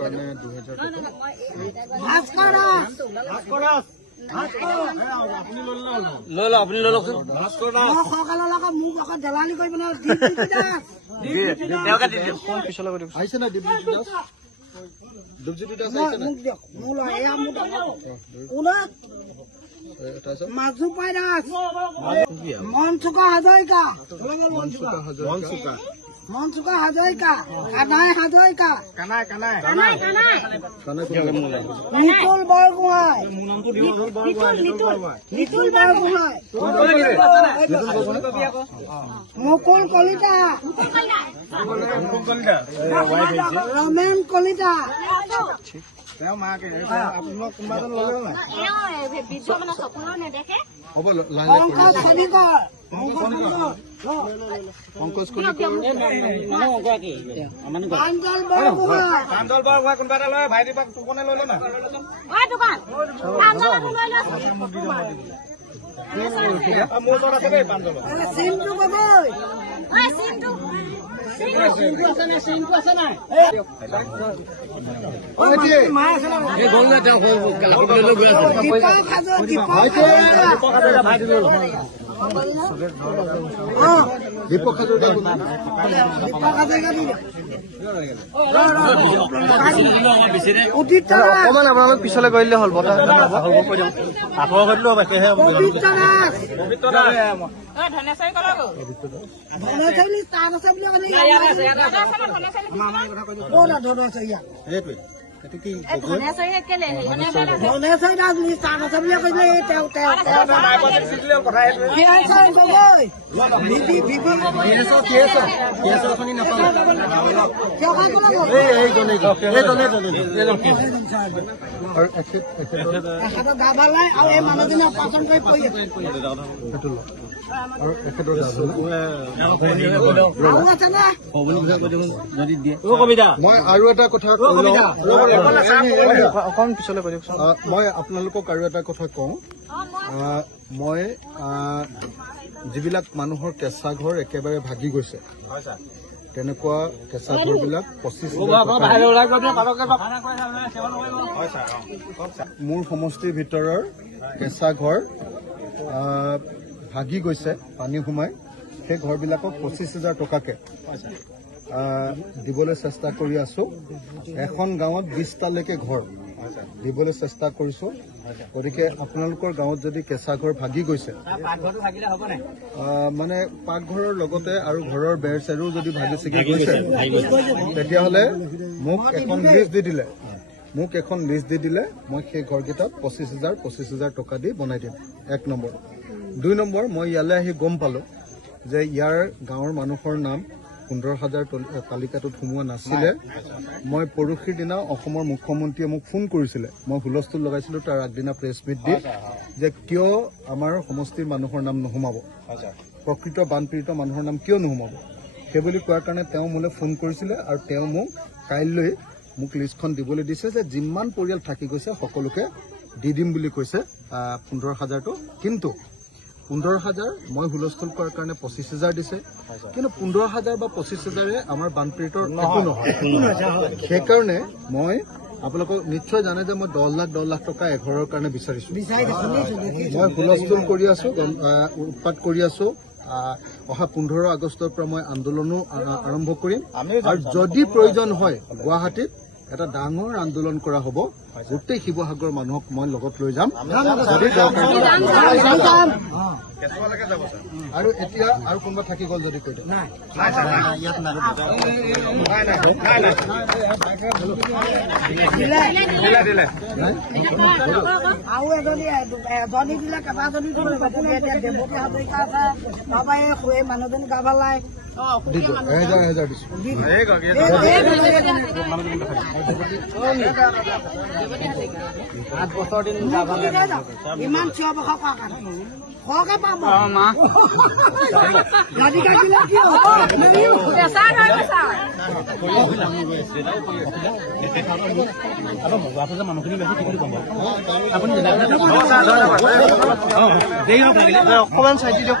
কাৰণে 2000 টকা। আপুনি লৈ লওকচোন। দালালি কৰিব আহিছে না দীপজ্যোতি দাস? দীপজ্যোতি দাস মাজুপাই দাস, মনসুকা হাজৰিকা, মনসুকা হাজৰিকা, কানাই হাজৰিকা, নিতুল বৰগোহাঁই, নিতুল বৰগোহাঁই, মুকুল কলিতা, ৰমেন কলিতা, পংকজ কলিকৰ, পংকজ কলিকৰ, প্ৰাঞ্জল বৰগোহাঁই, কোনোবা এটা লয় ভাইটি পাক কোনে লৈ লয় মোৰ ওচৰত আছে দেই প্ৰাঞ্জল। চিন্তু গগৈ, দীপক হাজৰিকা অকমান আপোনালোক পিছলৈ কৰিলে হ'ল। বতাহ মই আৰু এটা কথা মই আপোনালোকক আৰু এটা কথা কওঁ। মই যিবিলাক মানুহৰ কেঁচা ঘৰ একেবাৰে ভাগি গৈছে তেনেকুৱা কেঁচা ঘৰবিলাক 25,000 মোৰ সমষ্টিৰ ভিতৰৰ কেঁচা ঘৰ ভাগি গৈছে, পানী সোমাই, সেই ঘৰবিলাকক 25,000 টকাকে দিবলৈ চেষ্টা কৰি আছো। এখন গাঁৱত 20টালৈকে ঘৰ দিবলৈ চেষ্টা কৰিছো। গতিকে আপোনালোকৰ গাঁৱত যদি কেঁচা ঘৰ ভাগি গৈছে, মানে পাকঘৰৰ লগতে আৰু ঘৰৰ বেৰ চেৰো যদি ভাগি ছিগি গৈছে, তেতিয়াহ'লে মোক এখন লিষ্ট দি দিলে মই সেই ঘৰকেইটাত 25,000 টকা দি বনাই দিম। 1 নম্বৰ। 2 নম্বৰ, মই ইয়ালৈ আহি গম পালো যে ইয়াৰ গাঁৱৰ মানুহৰ নাম 15,000 তালিকাটোত সোমোৱা নাছিলে। মই পৰহিৰ দিনা অসমৰ মুখ্যমন্ত্ৰীয়ে মোক ফোন কৰিছিলে, মই হুলস্থুল লগাইছিলো তাৰ আগদিনা প্ৰেছ মিট দি, যে কিয় আমাৰ সমষ্টিৰ মানুহৰ নাম নোসোমাব, প্ৰকৃত বানপীড়িত মানুহৰ নাম কিয় নোসোমাব, সেইবুলি কোৱাৰ কাৰণে তেওঁ মোলৈ ফোন কৰিছিলে। আৰু তেওঁ মোক কাইলৈ মোক লিষ্টখন দিবলৈ দিছে যে যিমান পৰিয়াল থাকি গৈছে সকলোকে দি দিম বুলি কৈছে 15,000টো। কিন্তু 15,000 মই হুলস্থুল কৰাৰ কাৰণে 25,000 দিছে। কিন্তু 15,000 বা 25,000 আমাৰ বানপীড়িতৰ একো নহয়। সেইকাৰণে মই আপোনালোকক নিশ্চয় জানে যে মই 10 লাখ টকা এঘৰৰ কাৰণে বিচাৰিছো। মই হুলস্থুল কৰি আছো, উৎপাত কৰি আছো। অহা 15 আগষ্টৰ পৰা মই আন্দোলনো আৰম্ভ কৰিম। আৰু যদি প্ৰয়োজন হয় গুৱাহাটীত এটা ডাঙৰ আন্দোলন কৰা হ'ব, গোটেই শিৱসাগৰৰ মানুহক মই লগত লৈ যাম। আৰু এতিয়া আৰু কোনোবা থাকি গ'ল যদি কৈ দিয়ক। আৰু এজনী দিলে কেইবাজনী দেৱতী হাজৰিকা আছে, তাৰপৰা এই মানুহজনী গা ভাল নাই 1,000 দিছো। ইমান চিঞৰ বাখৰ কৰা কাৰণে সৰহকে পাব। মানুহখিনি অকমান চাই দিয়ক।